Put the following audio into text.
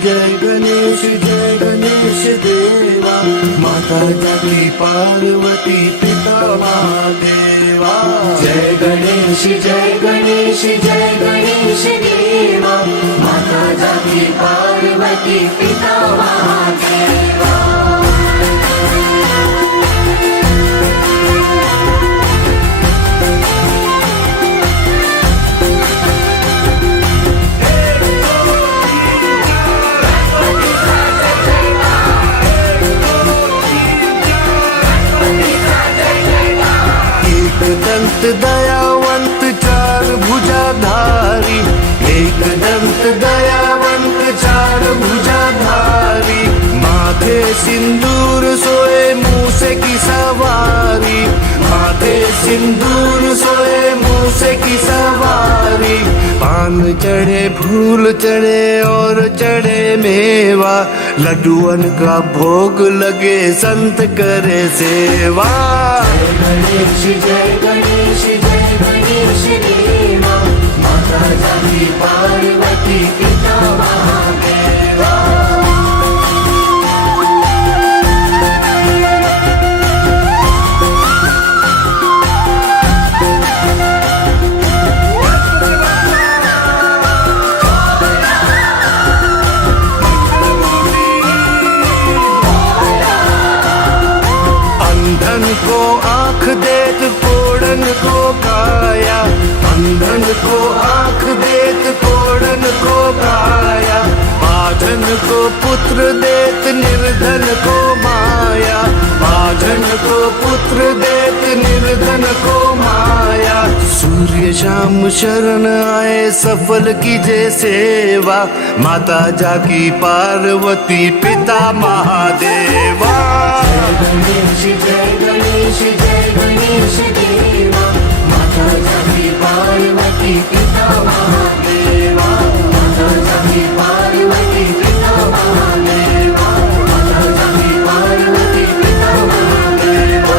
जय गणेश देवा, माता जागी पार्वती पिता महादेवा। जय गणेश जय गणेश जय गणेश देवा, माता जागी पार्वती पिता महादेवा। दंत दयावंत चार भुजाधारी, एक दंत दयावंत चार भुजाधारी, माथे सिंदूर सोए मूसे की सवारी, माथे सिंदूर सोए मूसे की सवारी। पान चढ़े फूल चढ़े और चढ़े मेवा, लड्डुअन का भोग लगे संत करे सेवा। जय गणेश जय गणेश देवा, माता जागी पार्वती पिता महादेवा। अंधन को आँख देत कोड़न को काया, अंधन को आँख देत कोड़न को काया, बाझन को पुत्र देत निर्धन को माया, बाझन को पुत्र देत निर्धन को माया। सूर्य शाम शरण आए सफल कीजे सेवा, माता जाकी पार्वती पिता महादेवा। जय गणेश जय गणेश देवा, माता जागी पार्वती पिता महादेवा, माता जागी पार्वती पिता महादेवा, माता जागी पार्वती पिता महादेवा।